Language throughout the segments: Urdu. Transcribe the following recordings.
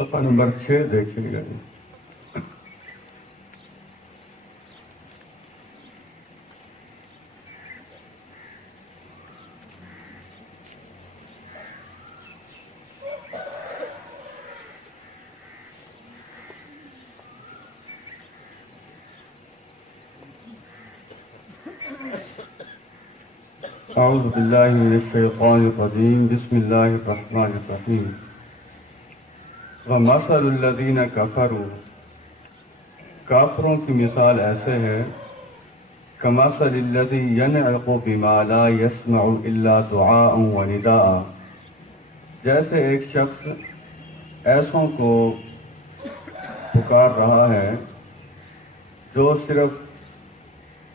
صفحہ نمبر 6 دیکھیے گا. اعوذ باللہ من الشیطان الرجیم. بسم اللہ الرحمن الرحیم. وَمَثَلُ الَّذِينَ كَفَرُوا، کافروں کی مثال ایسے ہے كَمَثَلِ الَّذِي يَنْعِقُ بِمَا لَا يَسْمَعُ إِلَّا دُعَاءً وَنِدَاءً، جیسے ایک شخص ایسوں کو پکار رہا ہے جو صرف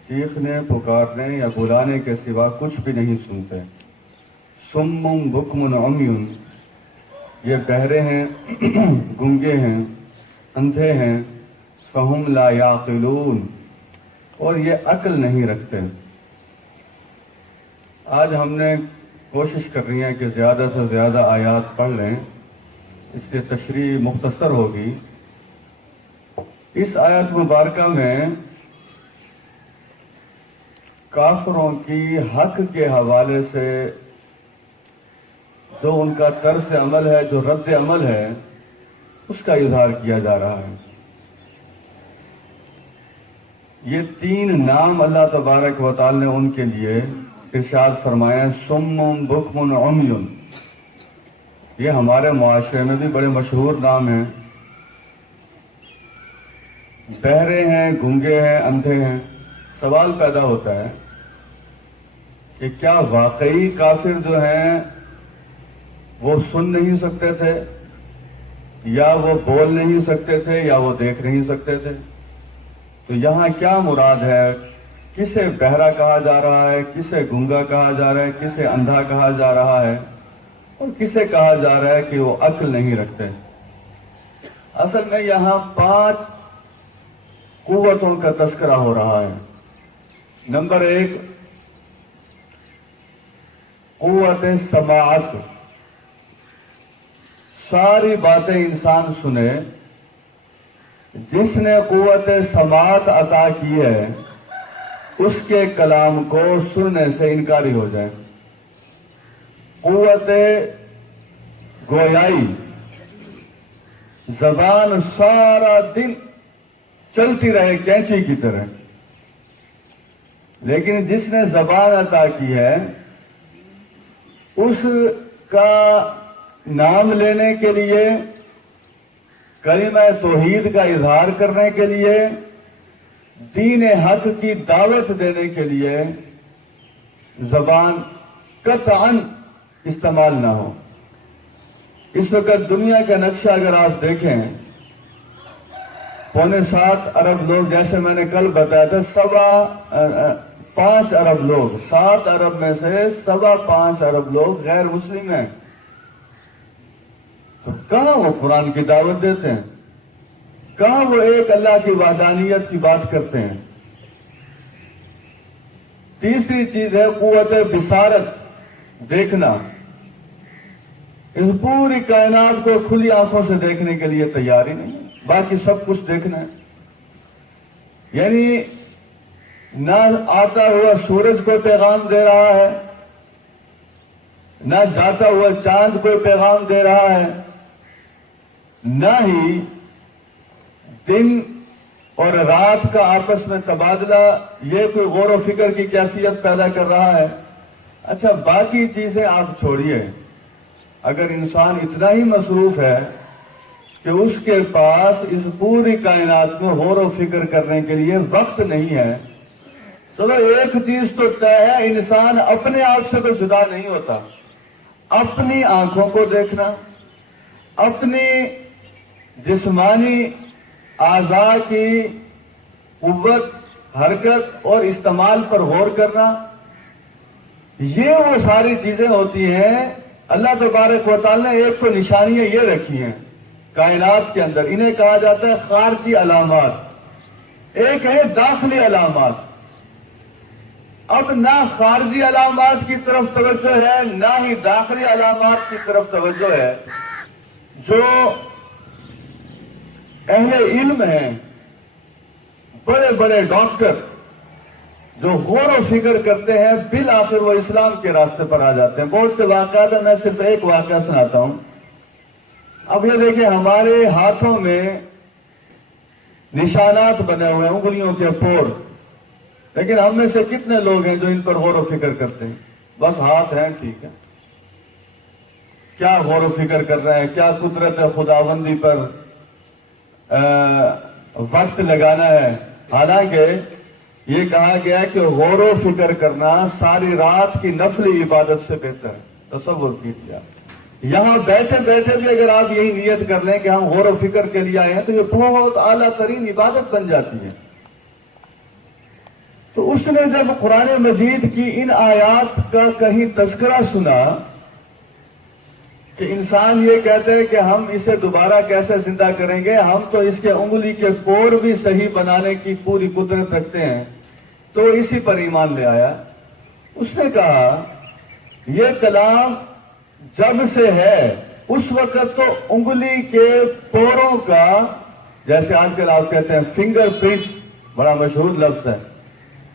چیخنے، پکارنے یا بلانے کے سوا کچھ بھی نہیں سنتے. صم بکم عمی، یہ بہرے ہیں، گنگے ہیں، اندھے ہیں. فہم لا یعقلون، اور یہ عقل نہیں رکھتے. آج ہم نے کوشش کر رہی ہیں کہ زیادہ سے زیادہ آیات پڑھ لیں، اس کی تشریح مختصر ہوگی. اس آیت مبارکہ میں کافروں کی حق کے حوالے سے جو ان کا طرز عمل ہے، جو رد عمل ہے، اس کا اظہار کیا جا رہا ہے. یہ 3 نام اللہ تبارک و تعالی نے ان کے لیے ارشاد فرمایا. صم بکم عمی، یہ ہمارے معاشرے میں بھی بڑے مشہور نام ہیں. بہرے ہیں، گنگے ہیں، اندھے ہیں. سوال پیدا ہوتا ہے کہ کیا واقعی کافر جو ہیں وہ سن نہیں سکتے تھے، یا وہ بول نہیں سکتے تھے، یا وہ دیکھ نہیں سکتے تھے؟ تو یہاں کیا مراد ہے؟ کسے بہرا کہا جا رہا ہے، کسے گنگا کہا جا رہا ہے، کسے اندھا کہا جا رہا ہے، اور کسے کہا جا رہا ہے کہ وہ عقل نہیں رکھتے؟ اصل میں یہاں 5 قوتوں کا تذکرہ ہو رہا ہے. نمبر 1، قوت سماعت. ساری باتیں انسان سنے. جس نے قوت سماعت عطا کی ہے اس کے کلام کو سننے سے انکاری ہو جائے. قوت گویائی، زبان سارا دن چلتی رہے کینچی کی طرح. لیکن جس نے زبان عطا کی ہے اس کا نام لینے کے لیے، کلمہ توحید کا اظہار کرنے کے لیے، دین حق کی دعوت دینے کے لیے زبان قطعاً استعمال نہ ہو. اس وقت دنیا کا نقشہ اگر آپ دیکھیں، 6.25 ارب لوگ، جیسے میں نے کل بتایا تھا، 5 ارب لوگ، 7 ارب میں سے 5.25 ارب لوگ غیر مسلم ہیں. تو کہاں وہ قرآن کی دعوت دیتے ہیں؟ کہاں وہ ایک اللہ کی وحدانیت کی بات کرتے ہیں؟ تیسری چیز ہے قوت بصارت، دیکھنا. اس پوری کائنات کو کھلی آنکھوں سے دیکھنے کے لیے تیار ہی نہیں ہے، باقی سب کچھ دیکھنا ہے. یعنی نہ آتا ہوا سورج کو پیغام دے رہا ہے، نہ جاتا ہوا چاند کو پیغام دے رہا ہے، نہ ہی دن اور رات کا آپس میں تبادلہ یہ کوئی غور و فکر کی کیفیت پیدا کر رہا ہے. اچھا، باقی چیزیں آپ چھوڑیے. اگر انسان اتنا ہی مصروف ہے کہ اس کے پاس اس پوری کائنات میں غور و فکر کرنے کے لیے وقت نہیں ہے، چلو ایک چیز تو طے ہے، انسان اپنے آپ سے تو جدا نہیں ہوتا. اپنی آنکھوں کو دیکھنا، اپنی جسمانی اعضاء کی قوت، حرکت اور استعمال پر غور کرنا، یہ وہ ساری چیزیں ہوتی ہیں. اللہ تبارک و تعالی نے ایک تو نشانیاں یہ رکھی ہیں کائنات کے اندر، انہیں کہا جاتا ہے خارجی علامات. ایک ہے داخلی علامات. اب نہ خارجی علامات کی طرف توجہ ہے، نہ ہی داخلی علامات کی طرف توجہ ہے. جو اہل علم ہیں، بڑے بڑے ڈاکٹر جو غور و فکر کرتے ہیں، بالآخر وہ اسلام کے راستے پر آ جاتے ہیں۔ بہت سے واقعات ہیں، میں صرف ایک واقعہ سناتا ہوں۔ اب یہ دیکھیں، ہمارے ہاتھوں میں نشانات بنے ہوئے ہیں، انگلیوں کے پور، لیکن ہم میں سے کتنے لوگ ہیں جو ان پر غور و فکر کرتے ہیں؟ بس ہاتھ ہیں، ٹھیک ہے، کیا غور و فکر کر رہے ہیں؟ کیا قدرت خداوندی پر وقت لگانا ہے؟ حالانکہ یہ کہا گیا ہے کہ غور و فکر کرنا ساری رات کی نفلی عبادت سے بہتر ہے۔ تصور کیجیے، یہاں بیٹھے بیٹھے بھی اگر آپ یہی نیت کر لیں کہ ہم غور و فکر کے لیے آئے ہیں تو یہ بہت اعلیٰ ترین عبادت بن جاتی ہے۔ تو اس نے جب قرآن مجید کی ان آیات کا کہیں تذکرہ سنا کہ انسان یہ کہتے ہیں کہ ہم اسے دوبارہ کیسے زندہ کریں گے، ہم تو اس کے انگلی کے پور بھی صحیح بنانے کی پوری قدرت رکھتے ہیں، تو اسی پر ایمان لے آیا۔ اس نے کہا یہ کلام جب سے ہے، اس وقت تو انگلی کے پوروں کا، جیسے آج کل آپ کہتے ہیں فنگر پرنٹس، بڑا مشہور لفظ ہے،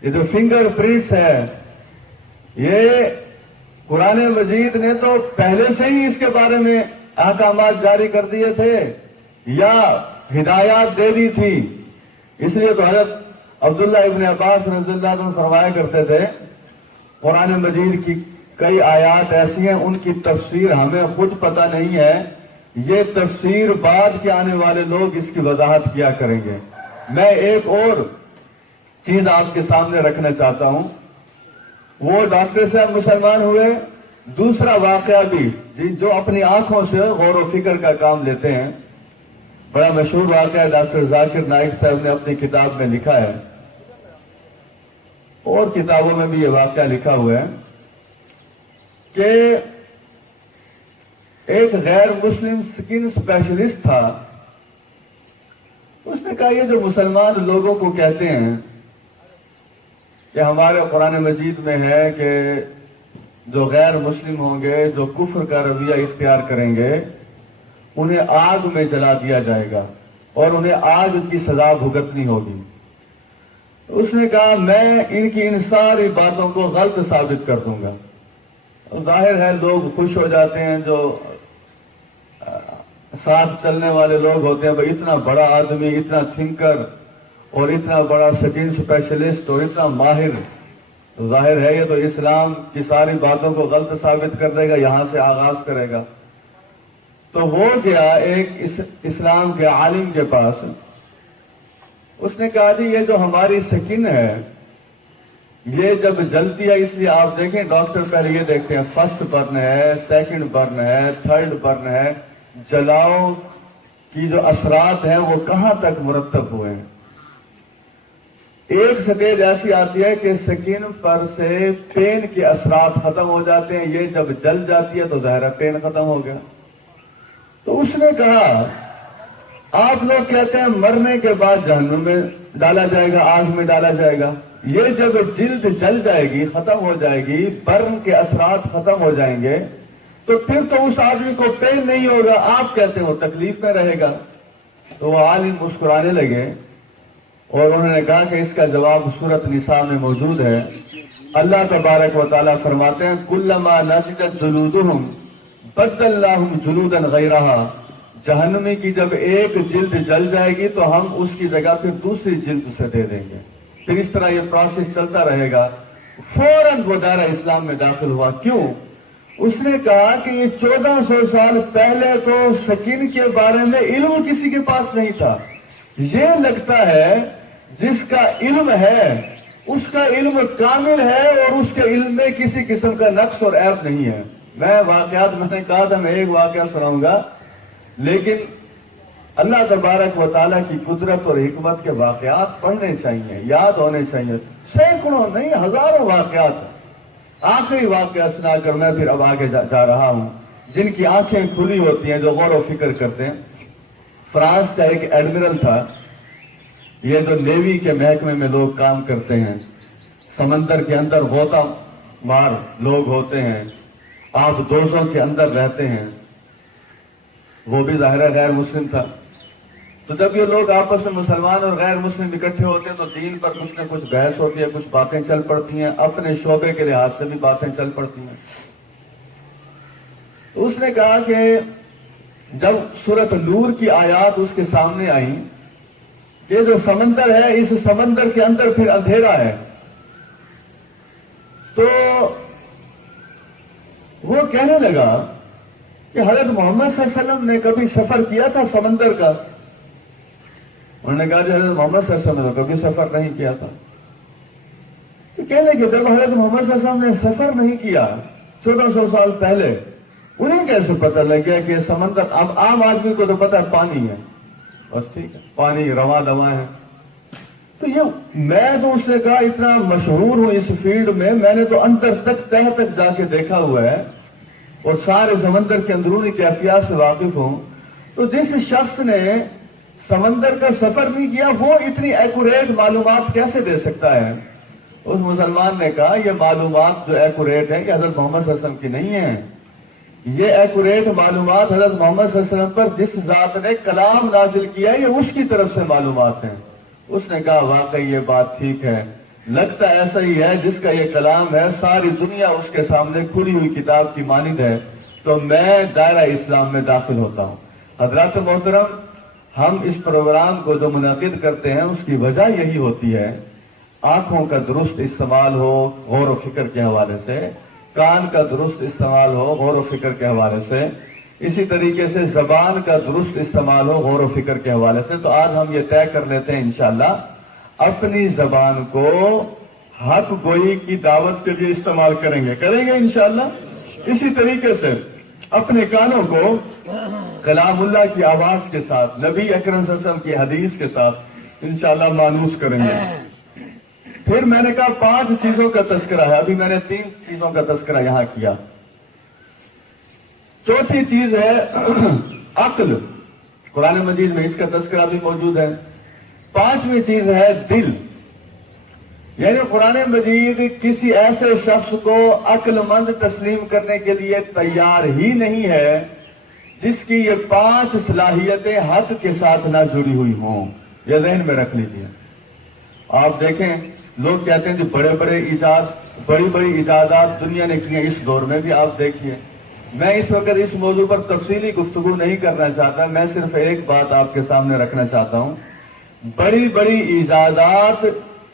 یہ جو فنگر پرنٹس ہے، یہ قرآن مجید نے تو پہلے سے ہی اس کے بارے میں احکامات جاری کر دیے تھے یا ہدایات دے دی تھی۔ اس لیے تو حضرت عبداللہ ابن عباس رضی اللہ عنہ فرمایا کرتے تھے، قرآن مجید کی کئی آیات ایسی ہیں ان کی تفسیر ہمیں خود پتہ نہیں ہے، یہ تفسیر بعد کے آنے والے لوگ اس کی وضاحت کیا کریں گے۔ میں ایک اور چیز آپ کے سامنے رکھنا چاہتا ہوں۔ وہ ڈاکٹر صاحب مسلمان ہوئے، دوسرا واقعہ بھی جو اپنی آنکھوں سے غور و فکر کا کام لیتے ہیں، بڑا مشہور واقعہ ڈاکٹر ذاکر نائک صاحب نے اپنی کتاب میں لکھا ہے، اور کتابوں میں بھی یہ واقعہ لکھا ہوا ہے کہ ایک غیر مسلم سکن اسپیشلسٹ تھا۔ اس نے کہا یہ جو مسلمان لوگوں کو کہتے ہیں کہ ہمارے قرآن مجید میں ہے کہ جو غیر مسلم ہوں گے، جو کفر کا رویہ اختیار کریں گے، انہیں آگ میں جلا دیا جائے گا اور انہیں آگ کی سزا بھگتنی ہوگی۔ اس نے کہا میں ان کی ان ساری باتوں کو غلط ثابت کر دوں گا۔ ظاہر ہے لوگ خوش ہو جاتے ہیں، جو ساتھ چلنے والے لوگ ہوتے ہیں، بھائی اتنا بڑا آدمی، اتنا تھنکر اور اتنا بڑا سکن اسپیشلسٹ اور اتنا ماہر، تو ظاہر ہے یہ تو اسلام کی ساری باتوں کو غلط ثابت کر دے گا، یہاں سے آغاز کرے گا۔ تو وہ گیا ایک اسلام کے عالم کے پاس، اس نے کہا جی یہ جو ہماری سکن ہے یہ جب جلتی ہے، اس لیے آپ دیکھیں ڈاکٹر پہلے یہ دیکھتے ہیں فرسٹ برن ہے، سیکنڈ برن ہے، تھرڈ برن ہے، جلاؤ کی جو اثرات ہیں وہ کہاں تک مرتب ہوئے ہیں۔ ایک سٹیج ایسی آتی ہے کہ سکن پر سے پین کے اثرات ختم ہو جاتے ہیں، یہ جب جل جاتی ہے تو ظاہر پین ختم ہو گیا۔ تو اس نے کہا آپ لوگ کہتے ہیں مرنے کے بعد جہنم میں ڈالا جائے گا، آگ میں ڈالا جائے گا، یہ جب جلد جل جائے گی، ختم ہو جائے گی، برن کے اثرات ختم ہو جائیں گے، تو پھر تو اس آدمی کو پین نہیں ہوگا، آپ کہتے ہیں وہ تکلیف میں رہے گا۔ تو وہ عالم مسکرانے لگے اور انہوں نے کہا کہ اس کا جواب سورۃ نساء میں موجود ہے۔ اللہ تبارک و تعالیٰ فرماتے ہیں کلما نضجت جلودہم بدلناہم جلودا غیرہا، جہنمی کی جب ایک جلد جل جائے گی تو ہم اس کی جگہ پھر دوسری جلد اسے دے دیں گے، پھر اس طرح یہ پروسیس چلتا رہے گا۔ فوراً وہ دائرہ اسلام میں داخل ہوا۔ کیوں؟ اس نے کہا کہ یہ 1400 سال پہلے تو سکن کے بارے میں علم کسی کے پاس نہیں تھا، یہ لگتا ہے جس کا علم ہے اس کا علم کامل ہے اور اس کے علم میں کسی قسم کا نقص اور عیب نہیں ہے۔ میں واقعات میں نے کہا تھا میں ایک واقعہ سناؤں گا، لیکن اللہ تبارک و تعالیٰ کی قدرت اور حکمت کے واقعات پڑھنے چاہیے، یاد ہونے چاہیے، سینکڑوں نہیں ہزاروں واقعات۔ آخری واقعہ سنا کر میں پھر اب آگے جا رہا ہوں۔ جن کی آنکھیں کھلی ہوتی ہیں، جو غور و فکر کرتے ہیں، فرانس کا ایک ایڈمرل تھا، یہ جو نیوی کے محکمے میں لوگ کام کرتے ہیں، سمندر کے اندر غوطہ مار لوگ ہوتے ہیں، آپ دوزوں کے اندر رہتے ہیں، وہ بھی ظاہر غیر مسلم تھا۔ تو جب یہ لوگ آپس میں مسلمان اور غیر مسلم اکٹھے ہوتے ہیں تو دین پر کچھ نہ کچھ بحث ہوتی ہے، کچھ باتیں چل پڑتی ہیں، اپنے شعبے کے لحاظ سے بھی باتیں چل پڑتی ہیں۔ تو اس نے کہا کہ جب سورۃ نور کی آیات اس کے سامنے آئیں، یہ جو سمندر ہے اس سمندر کے اندر پھر اندھیرا ہے، تو وہ کہنے لگا کہ حضرت محمد صلی اللہ علیہ وسلم نے کبھی سفر کیا تھا سمندر کا؟ انہوں نے کہا کہ حضرت محمد صلی اللہ علیہ وسلم نے کبھی سفر نہیں کیا تھا۔ تو کہنے کہ جب حضرت محمد صلی اللہ علیہ وسلم نے سفر نہیں کیا 1400 سال پہلے، انہیں کیسے پتہ لگ گیا کہ یہ سمندر؟ اب عام آدمی کو تو پتہ ہے پانی ہے، بس ٹھیک ہے، پانی رواں دواں ہے۔ تو یہ میں تو اس نے کہا اتنا مشہور ہوں اس فیلڈ میں نے تو اندر تک تہ تک جا کے دیکھا ہوا ہے اور سارے سمندر کے اندرونی کیفیات سے واقف ہوں، تو جس شخص نے سمندر کا سفر نہیں کیا وہ اتنی ایکوریٹ معلومات کیسے دے سکتا ہے؟ اس مسلمان نے کہا یہ معلومات جو ایکوریٹ ہیں کہ حضرت محمد صلی اللہ علیہ وسلم کی نہیں ہیں، یہ ایکوریٹ معلومات حضرت محمد صلی اللہ علیہ وسلم پر جس ذات نے کلام نازل کیا ہے یہ اس کی طرف سے معلومات ہیں۔ اس نے کہا واقعی یہ بات ٹھیک ہے، لگتا ایسا ہی ہے جس کا یہ کلام ہے ساری دنیا اس کے سامنے کھلی ہوئی کتاب کی مانند ہے، تو میں دائرہ اسلام میں داخل ہوتا ہوں۔ حضرات محترم، ہم اس پروگرام کو جو منعقد کرتے ہیں اس کی وجہ یہی ہوتی ہے آنکھوں کا درست استعمال ہو غور و فکر کے حوالے سے، کان کا درست استعمال ہو غور و فکر کے حوالے سے، اسی طریقے سے زبان کا درست استعمال ہو غور و فکر کے حوالے سے۔ تو آج ہم یہ طے کر لیتے ہیں انشاءاللہ اپنی زبان کو حق گوئی کی دعوت کے لیے استعمال کریں گے انشاءاللہ۔ اسی طریقے سے اپنے کانوں کو کلام اللہ کی آواز کے ساتھ، نبی اکرم صلی اللہ علیہ وسلم کی حدیث کے ساتھ انشاءاللہ مانوس کریں گے۔ پھر میں نے کہا 5 چیزوں کا تذکرہ ہے، ابھی میں نے 3 چیزوں کا تذکرہ یہاں کیا۔ چوتھی چیز ہے عقل، قرآن مجید میں اس کا تذکرہ بھی موجود ہے۔ 5ویں چیز ہے دل، یعنی قرآن مجید کسی ایسے شخص کو عقل مند تسلیم کرنے کے لیے تیار ہی نہیں ہے جس کی یہ 5 صلاحیتیں حق کے ساتھ نہ جڑی ہوئی ہوں، یہ ذہن میں رکھ لیجیے۔ آپ دیکھیں لوگ کہتے ہیں کہ بڑی بڑی ایجادات دنیا نے کی ہیں، اس دور میں بھی آپ دیکھیے۔ میں اس وقت اس موضوع پر تفصیلی گفتگو نہیں کرنا چاہتا، میں صرف ایک بات آپ کے سامنے رکھنا چاہتا ہوں۔ بڑی بڑی ایجادات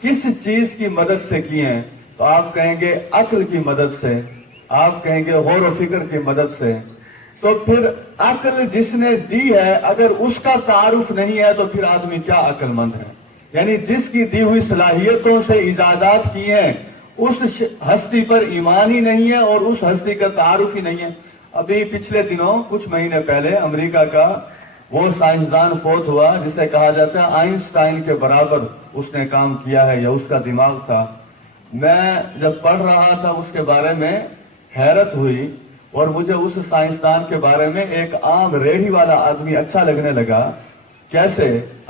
کس چیز کی مدد سے کی ہیں؟ تو آپ کہیں گے عقل کی مدد سے، آپ کہیں گے غور و فکر کی مدد سے۔ تو پھر عقل جس نے دی ہے اگر اس کا تعارف نہیں ہے تو پھر آدمی کیا عقل مند ہے؟ یعنی جس کی دی ہوئی صلاحیتوں سے ایجادات کی ہیں اس ہستی پر ایمان ہی نہیں ہے اور اس ہستی کا تعارف ہی نہیں ہے۔ ابھی پچھلے دنوں کچھ مہینے پہلے امریکہ کا وہ سائنسدان فوت ہوا جسے کہا جاتا ہے آئنسٹائن کے برابر اس نے کام کیا ہے یا اس کا دماغ تھا۔ میں جب پڑھ رہا تھا اس کے بارے میں حیرت ہوئی اور مجھے اس سائنسدان کے بارے میں ایک عام ریڑھی والا آدمی اچھا لگنے لگا۔ کیسے؟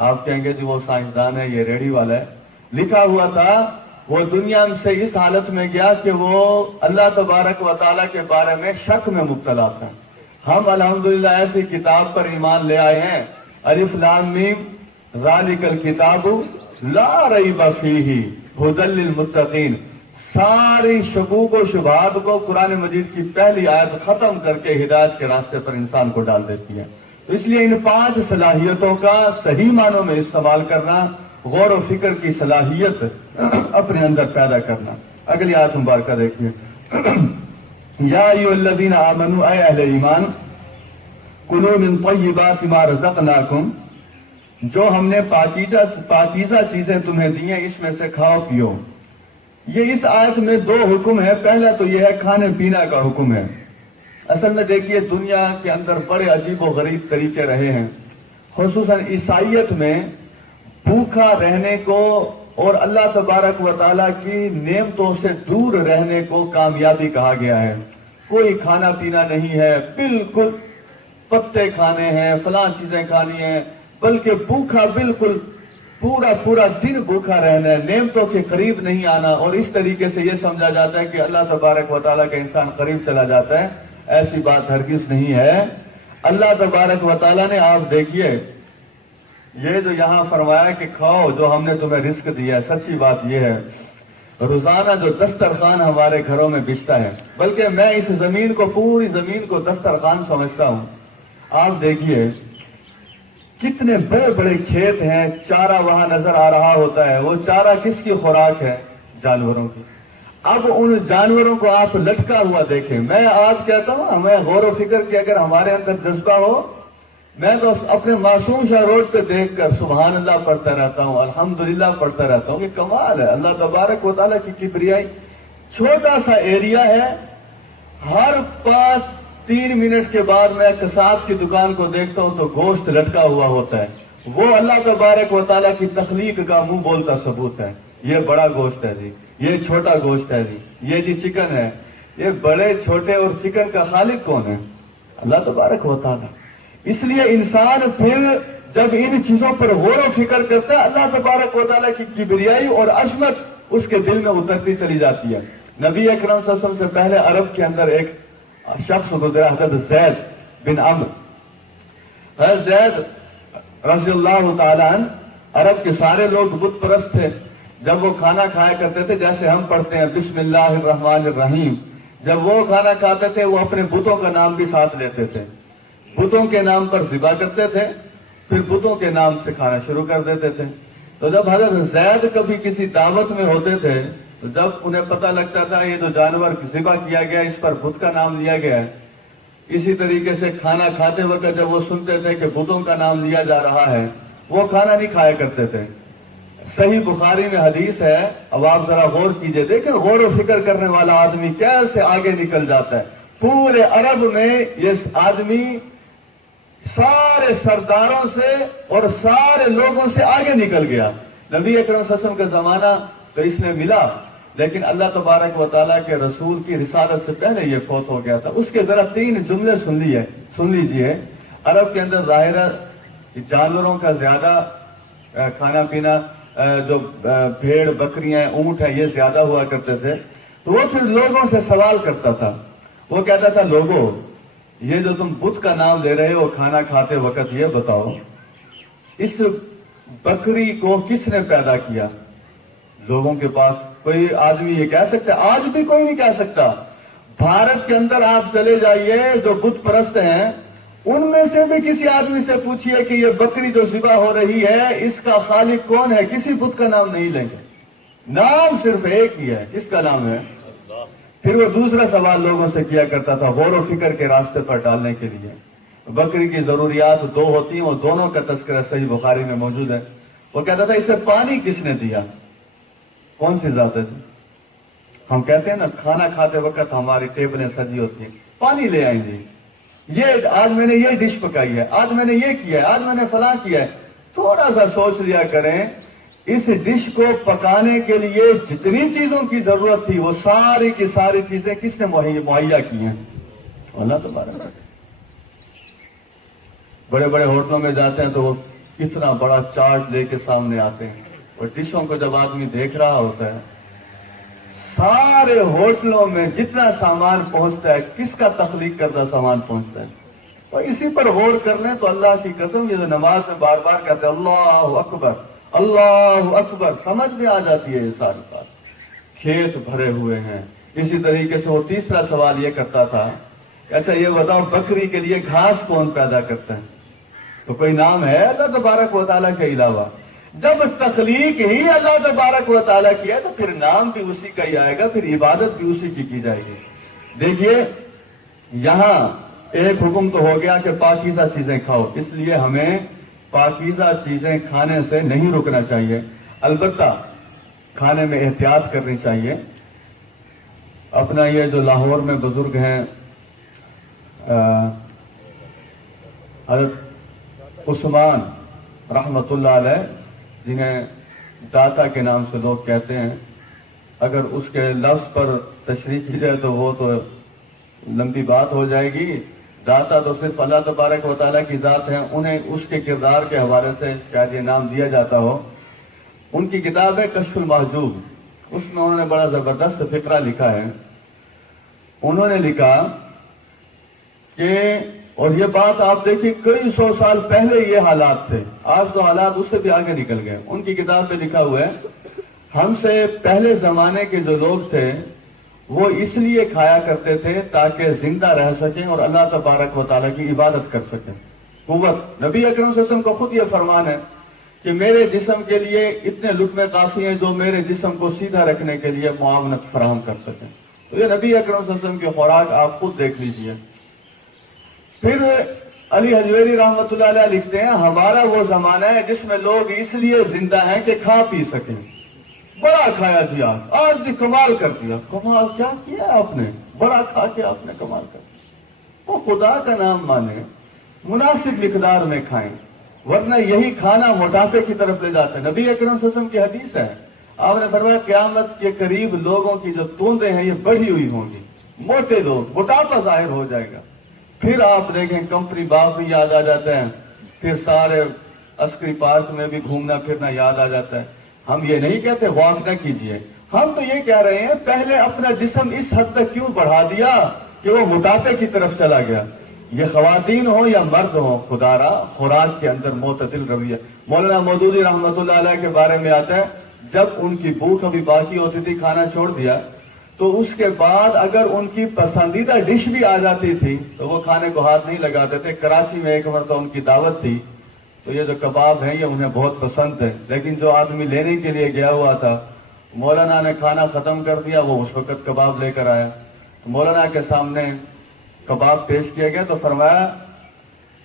آپ کہیں گے جی وہ سائنسدان ہے، یہ ریڑھی والا ہے۔ لکھا ہوا تھا وہ دنیا سے اس حالت میں گیا کہ وہ اللہ تبارک و تعالیٰ کے بارے میں شک میں مبتلا تھا۔ ہم الحمدللہ ایسی کتاب پر ایمان لے آئے ہیں، الف لام میم ذالک الکتاب لا ریب فیہ ھدی للمتقین، ساری شکوک و شبہات کو قرآن مجید کی پہلی آیت ختم کر کے ہدایت کے راستے پر انسان کو ڈال دیتی ہے۔ تو اس لیے ان 5 صلاحیتوں کا صحیح معنوں میں استعمال کرنا، غور و فکر کی صلاحیت اپنے اندر پیدا کرنا۔ اگلی آیت مبارکہ دیکھیے، یا ایھا الذین آمنوا، اے اہل ایمان، کلوا من طیبات ما رزقناکم، جو ہم نے پاکیزہ چیزیں تمہیں دی ہیں اس میں سے کھاؤ پیو۔ یہ اس آیت میں 2 حکم ہے۔ پہلا تو یہ ہے کھانے پینے کا حکم ہے۔ اصل میں دیکھیے دنیا کے اندر بڑے عجیب و غریب طریقے رہے ہیں، خصوصاً عیسائیت میں بھوکا رہنے کو اور اللہ تبارک و تعالیٰ کی نعمتوں سے دور رہنے کو کامیابی کہا گیا ہے۔ کوئی کھانا پینا نہیں ہے، بالکل پتے کھانے ہیں، فلاں چیزیں کھانی ہیں، بلکہ بھوکا بالکل پورا دن بھوکا رہنا ہے، نعمتوں کے قریب نہیں آنا، اور اس طریقے سے یہ سمجھا جاتا ہے کہ اللہ تبارک و تعالیٰ کا انسان قریب چلا جاتا ہے۔ ایسی بات ہرگز نہیں ہے۔ اللہ تبارک و تعالیٰ نے، آپ دیکھیے یہ جو یہاں فرمایا کہ کھاؤ جو ہم نے تمہیں رزق دیا ہے، سچی بات یہ ہے روزانہ جو دسترخوان ہمارے گھروں میں بچتا ہے، بلکہ میں اس زمین کو، پوری زمین کو دسترخوان سمجھتا ہوں۔ آپ دیکھیے کتنے بڑے بڑے کھیت ہیں، چارہ وہاں نظر آ رہا ہوتا ہے، وہ چارہ کس کی خوراک ہے؟ جانوروں کی۔ اب ان جانوروں کو آپ لٹکا ہوا دیکھیں۔ میں آج کہتا ہوں ہمیں غور و فکر کی اگر ہمارے اندر جذبہ ہو، میں تو اپنے معصوم شاہ روڈ پہ دیکھ کر سبحان اللہ پڑھتا رہتا ہوں، الحمدللہ پڑھتا رہتا ہوں کہ کمال ہے اللہ تبارک و تعالیٰ کی کبریائی۔ چھوٹا سا ایریا ہے، ہر 3 منٹ کے بعد میں کساب کی دکان کو دیکھتا ہوں تو گوشت لٹکا ہوا ہوتا ہے۔ وہ اللہ تبارک و تعالیٰ کی تخلیق کا منہ بولتا ثبوت ہے۔ یہ بڑا گوشت ہے جی، یہ چھوٹا گوشت ہے جی، یہ جی چکن ہے۔ یہ بڑے چھوٹے اور چکن کا خالق کون ہے؟ اللہ تبارک و تعالیٰ۔ اس لیے انسان پھر جب ان چیزوں پر غور و فکر کرتا ہے، اللہ تبارک و تعالیٰ کی کبریائی اور عظمت اس کے دل میں اترتی چلی جاتی ہے۔ نبی اکرم صلی اللہ علیہ وسلم سے پہلے عرب کے اندر ایک شخص گزرا، حضرت زید بن عمرو۔ حضرت زید رضی اللہ تعالیٰ عنہ، عرب کے سارے لوگ بت پرست تھے۔ جب وہ کھانا کھایا کرتے تھے جیسے ہم پڑھتے ہیں بسم اللہ الرحمن الرحیم، جب وہ کھانا کھاتے تھے وہ اپنے بتوں کا نام بھی ساتھ لیتے تھے، بتوں کے نام پر ذبح کرتے تھے، پھر بتوں کے نام سے کھانا شروع کر دیتے تھے۔ تو جب حضرت زید کبھی کسی دعوت میں ہوتے تھے تو جب انہیں پتہ لگتا تھا یہ جو جانور ذبح کیا گیا اس پر بت کا نام لیا گیا ہے، اسی طریقے سے کھانا کھاتے وقت جب وہ سنتے تھے کہ بتوں کا نام لیا جا رہا ہے وہ کھانا نہیں کھایا کرتے تھے۔ صحیح بخاری میں حدیث ہے، اب آپ ذرا غور کیجئے، دیکھیں غور و فکر کرنے والا آدمی کیسے آگے نکل جاتا ہے۔ پورے عرب میں یہ آدمی سارے سرداروں سے اور سارے لوگوں سے آگے نکل گیا۔ نبی اکرم صلی اللہ علیہ وسلم کا زمانہ تو اس نے ملا، لیکن اللہ تبارک و تعالیٰ کے رسول کی رسالت سے پہلے یہ فوت ہو گیا تھا۔ اس کے ذرا 3 جملے سن لیجئے۔ عرب کے اندر ظاہر ہے جانوروں کا زیادہ کھانا پینا، جو بھیڑ بکریاں اونٹ ہیں یہ زیادہ ہوا کرتے تھے، تو وہ پھر لوگوں سے سوال کرتا تھا۔ وہ کہتا تھا لوگوں یہ جو تم بت کا نام لے رہے ہو کھانا کھاتے وقت، یہ بتاؤ اس بکری کو کس نے پیدا کیا؟ لوگوں کے پاس کوئی آدمی یہ کہہ سکتا ہے؟ آج بھی کوئی نہیں کہہ سکتا۔ بھارت کے اندر آپ چلے جائیے جو بت پرست ہیں ان میں سے بھی کسی آدمی سے پوچھئے کہ یہ بکری جو ذبح ہو رہی ہے اس کا خالق کون ہے، کسی بت کا نام نہیں لیں گے، نام صرف ایک ہی ہے۔ کس کا نام ہے؟ پھر وہ دوسرا سوال لوگوں سے کیا کرتا تھا غور و فکر کے راستے پر ڈالنے کے لیے۔ بکری کی ضروریات 2 ہوتی ہیں، وہ دونوں کا تذکرہ صحیح بخاری میں موجود ہے۔ وہ کہتا تھا اسے پانی کس نے دیا؟ کون سی ذات ہے؟ ہم کہتے ہیں نا کھانا کھاتے وقت ہماری ٹیبلیں سجی ہوتی ہیں، پانی لے آئیں گے، یہ آج میں نے یہ ڈش پکائی ہے، آج میں نے یہ کیا ہے، آج میں نے فلاں کیا ہے۔ تھوڑا سا سوچ لیا کریں، اس ڈش کو پکانے کے لیے جتنی چیزوں کی ضرورت تھی وہ ساری کی ساری چیزیں کس نے مہیا کی ہیں؟ اللہ تبارک۔ بڑے بڑے ہوٹلوں میں جاتے ہیں تو وہ اتنا بڑا چارٹ لے کے سامنے آتے ہیں، اور ڈشوں کو جب آدمی دیکھ رہا ہوتا ہے، سارے ہوٹلوں میں جتنا سامان پہنچتا ہے کس کا تخلیق کردہ سامان پہنچتا ہے؟ اور اسی پر غور کر لیں تو اللہ کی قسم یہ جو نماز میں بار بار کہتے ہیں اللہ اکبر اللہ اکبر، سمجھ میں آ جاتی ہے یہ ساری بات۔ کھیت بھرے ہوئے ہیں۔ اسی طریقے سے وہ تیسرا سوال یہ کرتا تھا اچھا یہ بتاؤ بکری کے لیے گھاس کون پیدا کرتا ہے؟ تو کوئی نام ہے اللہ تبارک و تعالیٰ کے علاوہ؟ جب تخلیق ہی اللہ تبارک و تعالیٰ کی ہے تو پھر نام بھی اسی کا ہی آئے گا، پھر عبادت بھی اسی کی جائے گی۔ دیکھیے یہاں ایک حکم تو ہو گیا کہ پاکیزہ چیزیں کھاؤ، اس لیے ہمیں پاکیزہ چیزیں کھانے سے نہیں رکنا چاہیے، البتہ کھانے میں احتیاط کرنی چاہیے۔ اپنا یہ جو لاہور میں بزرگ ہیں حضرت عثمان رحمت اللہ علیہ، جنہیں داتا کے نام سے لوگ کہتے ہیں، اگر اس کے لفظ پر تشریح کی جائے تو وہ تو لمبی بات ہو جائے گی۔ داتا تو صرف اللہ تبارک و تعالیٰ کی ذات ہیں، انہیں اس کے کردار کے حوالے سے شاید یہ نام دیا جاتا ہو۔ ان کی کتاب ہے کشف المحجوب، اس میں انہوں نے بڑا زبردست فقرہ لکھا ہے۔ انہوں نے لکھا کہ اور یہ بات آپ دیکھیں کئی سو سال پہلے یہ حالات تھے، آج تو حالات اس سے بھی آگے نکل گئے۔ ان کی کتاب میں لکھا ہوا ہے ہم سے پہلے زمانے کے جو لوگ تھے وہ اس لیے کھایا کرتے تھے تاکہ زندہ رہ سکیں اور اللہ تبارک و تعالیٰ کی عبادت کر سکیں۔ قوت نبی اکرم صلی اللہ علیہ وسلم کا خود یہ فرمان ہے کہ میرے جسم کے لیے اتنے لقمے کافی ہیں جو میرے جسم کو سیدھا رکھنے کے لیے معاونت فراہم کر سکیں۔ تو یہ نبی اکرم صلی اللہ علیہ وسلم کی خوراک آپ خود دیکھ لیجئے۔ پھر علی حجویری رحمۃ اللہ علیہ لکھتے ہیں ہمارا وہ زمانہ ہے جس میں لوگ اس لیے زندہ ہیں کہ کھا پی سکیں۔ بڑا کھایا جی آج بھی کمال کر دیا۔ کمال کیا کیا آپ نے؟ بڑا کھا کے آپ نے کمال کر دیا۔ وہ خدا کا نام مانے، مناسب مقدار میں کھائیں، ورنہ یہی کھانا موٹاپے کی طرف لے جاتا ہے۔ نبی اکرم صلی اللہ علیہ وسلم کی حدیث ہے، آپ نے فرمایا قیامت کے قریب لوگوں کی جو توندیں ہیں یہ بڑھی ہوئی ہوں گی، موٹے لوگ، موٹاپا ظاہر ہو جائے گا۔ پھر آپ دیکھیں کمپنی باغ بھی یاد آ جاتے ہیں، پھر سارے عسکری پارک میں بھی گھومنا پھرنا یاد آ جاتا ہے۔ ہم یہ نہیں کہتے واک نہ کیجئے، ہم تو یہ کہہ رہے ہیں پہلے اپنا جسم اس حد تک کیوں بڑھا دیا کہ وہ موٹاپے کی طرف چلا گیا۔ یہ خواتین ہو یا مرد ہو، خدا را خوراک کے اندر معتدل رویہ۔ مولانا مودودی رحمۃ اللہ علیہ کے بارے میں آتا ہے جب ان کی بھوک ابھی باقی ہوتی تھی، کھانا چھوڑ دیا تو اس کے بعد اگر ان کی پسندیدہ ڈش بھی آ جاتی تھی تو وہ کھانے کو ہاتھ نہیں لگاتے تھے۔ کراچی میں ایک مرتبہ ان کی دعوت تھی تو یہ جو کباب ہیں یہ انہیں بہت پسند ہے، لیکن جو آدمی لینے کے لیے گیا ہوا تھا مولانا نے کھانا ختم کر دیا، وہ اس وقت کباب لے کر آیا۔ مولانا کے سامنے کباب پیش کیا گیا تو فرمایا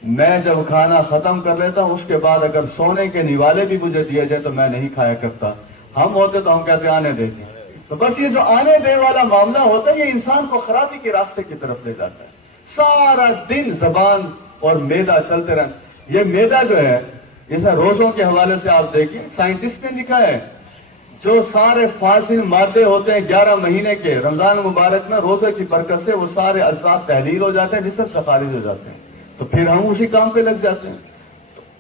میں جب کھانا ختم کر لیتا ہوں اس کے بعد اگر سونے کے نوالے بھی مجھے دیے جائے تو میں نہیں کھایا کرتا۔ ہم ہوتے تو ہم کہتے آنے دیتے۔ تو بس یہ جو آنے دے والا معاملہ ہوتا ہے یہ انسان کو خرابی کے راستے کی طرف لے جاتا ہے۔ سارا دن زبان اور معدہ چلتے رہنا۔ یہ معدہ جو ہے جیسے روزوں کے حوالے سے آپ دیکھیں سائنٹسٹ نے لکھا ہے جو سارے فاضل مادے ہوتے ہیں 11 مہینے کے رمضان مبارک میں روزے کی برکت سے وہ سارے اجزاء تحلیل ہو جاتے ہیں، جسم سے خارج ہو جاتے ہیں، تو پھر ہم اسی کام پہ لگ جاتے ہیں۔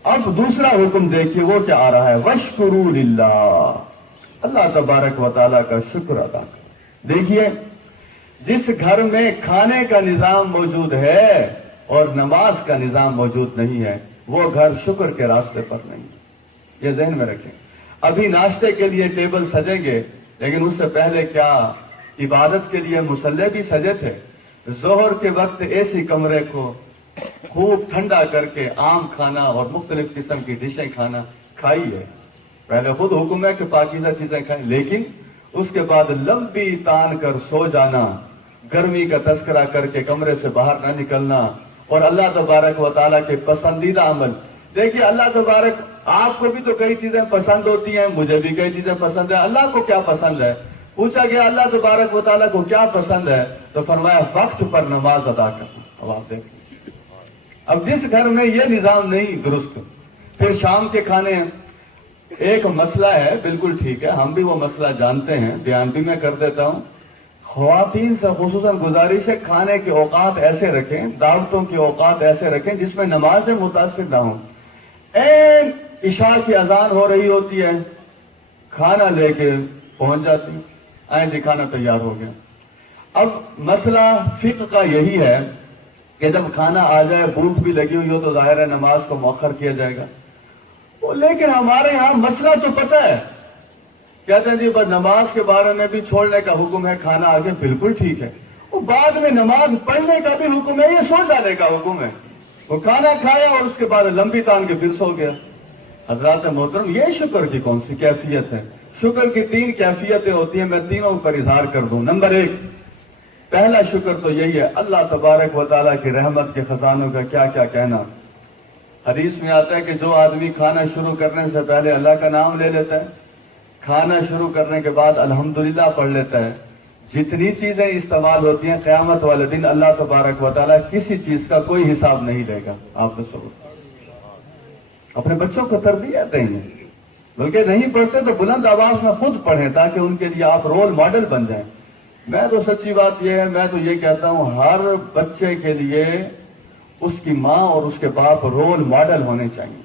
اب دوسرا حکم دیکھیے وہ کیا آ رہا ہے، وَاشْكُرُوا لِلَّهِ، اللہ تبارک و تعالیٰ کا شکر ادا کریں۔ دیکھیے جس گھر میں کھانے کا نظام موجود ہے اور نماز کا نظام موجود نہیں ہے وہ گھر شکر کے راستے پر نہیں ہے، یہ ذہن میں رکھیں۔ ابھی ناشتے کے لیے ٹیبل سجیں گے لیکن اس سے پہلے کیا عبادت کے لیے مصلے بھی سجے تھے؟ ظہر کے وقت ایسی کمرے کو خوب ٹھنڈا کر کے عام کھانا اور مختلف قسم کی ڈشیں کھانا کھائیے۔ پہلے خود حکم ہے کہ پاکیزہ چیزیں کھائیں، لیکن اس کے بعد لمبی تان کر سو جانا، گرمی کا تذکرہ کر کے کمرے سے باہر نہ نکلنا، اور اللہ تبارک و تعالیٰ کے پسندیدہ عمل۔ دیکھیے اللہ تبارک، آپ کو بھی تو کئی چیزیں پسند ہوتی ہیں، مجھے بھی کئی چیزیں پسند ہیں، اللہ کو کیا پسند ہے؟ پوچھا گیا اللہ تبارک و تعالیٰ کو کیا پسند ہے تو فرمایا وقت پر نماز ادا کرنا۔ اب آپ دیکھیں اب جس گھر میں یہ نظام نہیں درست، پھر شام کے کھانے ایک مسئلہ ہے، بالکل ٹھیک ہے، ہم بھی وہ مسئلہ جانتے ہیں، بیان بھی میں کر دیتا ہوں۔ خواتین سے خصوصاً گزارش ہے کھانے کے اوقات ایسے رکھیں، دعوتوں کے اوقات ایسے رکھیں جس میں نماز سے متاثر نہ ہوں۔ این عشاء کی اذان ہو رہی ہوتی ہے، کھانا لے کے پہنچ جاتی، آئیں جی کھانا تیار ہو گیا۔ اب مسئلہ فقہ کا یہی ہے کہ جب کھانا آ جائے بھوک بھی لگی ہوئی ہو تو ظاہر ہے نماز کو مؤخر کیا جائے گا، لیکن ہمارے ہاں مسئلہ تو پتہ ہے، کہتے ہیں جی بس نماز کے بارے میں بھی چھوڑنے کا حکم ہے، کھانا آگے، بالکل ٹھیک ہے، وہ بعد میں نماز پڑھنے کا بھی حکم ہے، یہ سو جانے کا حکم ہے۔ وہ کھانا کھایا اور اس کے بعد لمبی تان کے پھر سو گیا۔ حضرات محترم یہ شکر کی کون سی کیفیت ہے؟ شکر کی 3 کیفیتیں ہوتی ہیں، میں تینوں پر اظہار کر دوں۔ نمبر 1، پہلا شکر تو یہی ہے اللہ تبارک و تعالیٰ کی رحمت کے خزانوں کا کیا کیا کہنا۔ حدیث میں آتا ہے کہ جو آدمی کھانا شروع کرنے سے پہلے اللہ کا نام لے لیتا ہے، کھانا شروع کرنے کے بعد الحمدللہ پڑھ لیتا ہے، جتنی چیزیں استعمال ہوتی ہیں قیامت والے دن اللہ تبارک و تعالیٰ کسی چیز کا کوئی حساب نہیں لے گا۔ آپ تصور اپنے بچوں کو تربیت دیں گے، بلکہ نہیں پڑھتے تو بلند آواز میں خود پڑھیں تاکہ ان کے لیے آپ رول ماڈل بن جائیں۔ میں تو سچی بات یہ ہے، میں تو یہ کہتا ہوں ہر بچے کے لیے اس کی ماں اور اس کے باپ رول ماڈل ہونے چاہیے۔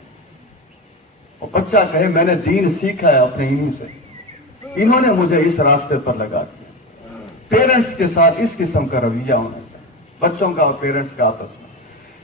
اور بچہ کہے میں نے دین سیکھا ہے اپنے انہی سے، انہوں نے مجھے اس راستے پر لگا دیا۔ پیرنٹس کے ساتھ اس قسم کا رویہ ہونا چاہیے، بچوں کا اور پیرنٹس کا آپس میں۔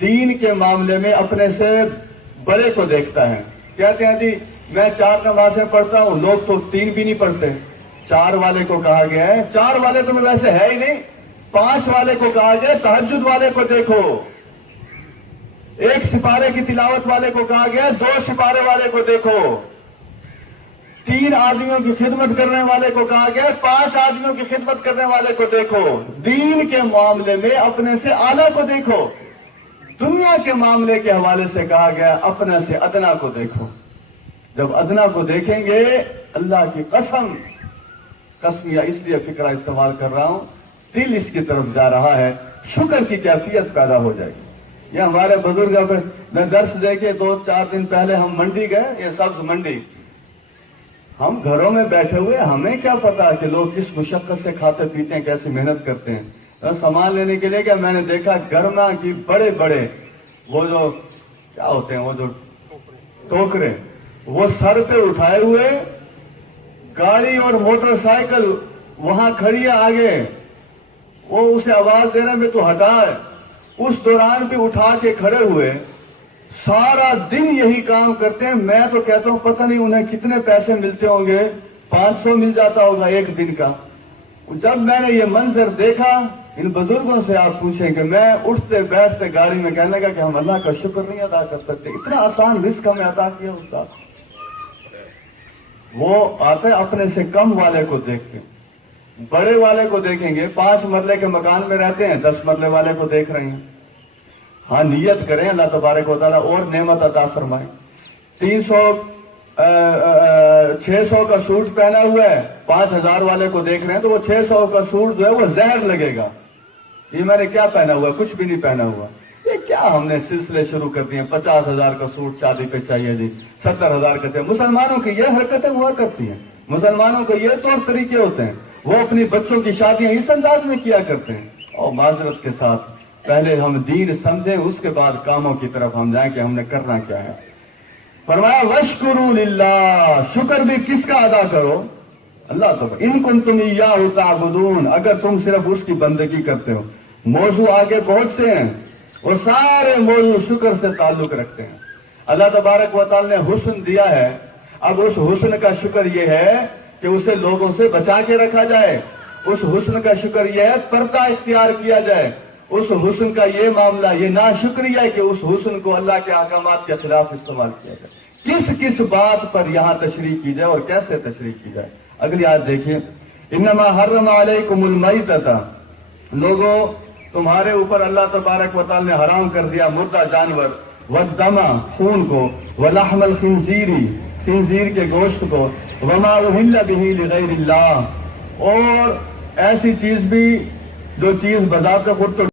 دین کے معاملے میں اپنے سے بڑے کو دیکھتا ہے. کہتے ہیں جی میں 4 نمازیں پڑھتا ہوں, لوگ تو 3 بھی نہیں پڑھتے. 4 والے کو کہا گیا ہے, 4 والے تو ویسے ہے ہی نہیں. 5 والے کو کہا گیا تہجد والے کو دیکھو. 1 سپارے کی تلاوت والے کو کہا گیا 2 سپارے والے کو دیکھو. 3 آدمیوں کی خدمت کرنے والے کو کہا گیا 5 آدمیوں کی خدمت کرنے والے کو دیکھو. دین کے معاملے میں اپنے سے اعلیٰ کو دیکھو. دنیا کے معاملے کے حوالے سے کہا گیا اپنے سے ادنا کو دیکھو. جب ادنا کو دیکھیں گے, اللہ کی قسم یا اس لیے فکرہ استعمال کر رہا ہوں, دل اس کی طرف جا رہا ہے, شکر کی کیفیت پیدا ہو جائے گی. یہ ہمارے بزرگ میں درس دے کے 2-4 دن پہلے ہم منڈی گئے, یہ سبز منڈی. ہم گھروں میں بیٹھے ہوئے, ہمیں کیا پتا کہ لوگ کس مشقت سے کھاتے پیتے ہیں, کیسی محنت کرتے ہیں. سامان لینے کے لیے کیا میں نے دیکھا گرما کی بڑے بڑے وہ جو کیا ہوتے ہیں, وہ جو ٹوکرے, وہ سر پہ اٹھائے ہوئے, گاڑی اور موٹر سائیکل وہاں کھڑی ہے آگے, وہ اسے آواز دے رہے ہیں تو ہٹائے. اس دوران بھی اٹھا کے کھڑے ہوئے, سارا دن یہی کام کرتے ہیں. میں تو کہتا ہوں پتہ نہیں انہیں کتنے پیسے ملتے ہوں گے, 500 مل جاتا ہوگا ایک دن کا. جب میں نے یہ منظر دیکھا, ان بزرگوں سے آپ پوچھیں کہ میں اٹھتے بیٹھتے گاڑی میں کہنے لگا کہ ہم اللہ کا شکر نہیں ادا کر سکتے, اتنا آسان رزق ہمیں عطا کیا استاد. وہ آتے اپنے سے کم والے کو دیکھتے, بڑے والے کو دیکھیں گے. 5 مرلے کے مکان میں رہتے ہیں, 10 مرلے والے کو دیکھ رہے ہیں. ہاں نیت کریں اللہ تبارک و تعالیٰ اور نعمت عطا فرمائے. 600 کا سوٹ پہنا ہوا ہے, 5000 والے کو دیکھ رہے ہیں تو وہ 600 کا سوٹ جو ہے وہ زہر لگے گا. یہ میں نے کیا پہنا ہوا, کچھ بھی نہیں پہنا ہوا. یہ کیا ہم نے سلسلے شروع کر دیے, 50,000 کا سوٹ شادی پہ چاہیے جی, 70,000 کا چاہیے. مسلمانوں کی یہ حرکتیں ہوا کرتی ہیں, مسلمانوں کے یہ طور طریقے ہوتے ہیں. وہ اپنی بچوں کی شادیاں اس انداز میں کیا کرتے ہیں. اور معذرت کے ساتھ پہلے ہم دین سمجھیں, اس کے بعد کاموں کی طرف ہم جائیں کہ ہم نے کرنا کیا ہے. فرمایا وشکروا للہ, شکر بھی کس کا ادا کرو, اللہ تو. ان کنتم ایاہ تعبدون, اگر تم صرف اس کی بندگی کرتے ہو. موضوع آگے بہت سے ہیں, وہ سارے موضوع شکر سے تعلق رکھتے ہیں. اللہ تبارک و تعالی نے حسن دیا ہے, اب اس حسن کا شکر یہ ہے کہ اسے لوگوں سے بچا کے رکھا جائے. اس حسن کا شکر یہ ہے پردہ اختیار کیا جائے. اس حسن کا یہ معاملہ یہ ناشکری ہے کہ اس حسن کو اللہ کے احکامات کے خلاف استعمال کیا جائے. کس کس بات پر یہاں تشریح کی جائے اور کیسے تشریح کی جائے. اگلی آیت دیکھیے, انما حرم علیکم المیتۃ, لوگوں تمہارے اوپر اللہ تبارک و تعالی نے حرام کر دیا مردہ جانور, والدم, خون کو, ولحم الخنزیر, خنزیر کے گوشت کو, وما اہل بہ لغیر اللہ, اور ایسی چیز بھی جو چیز بذات خود تو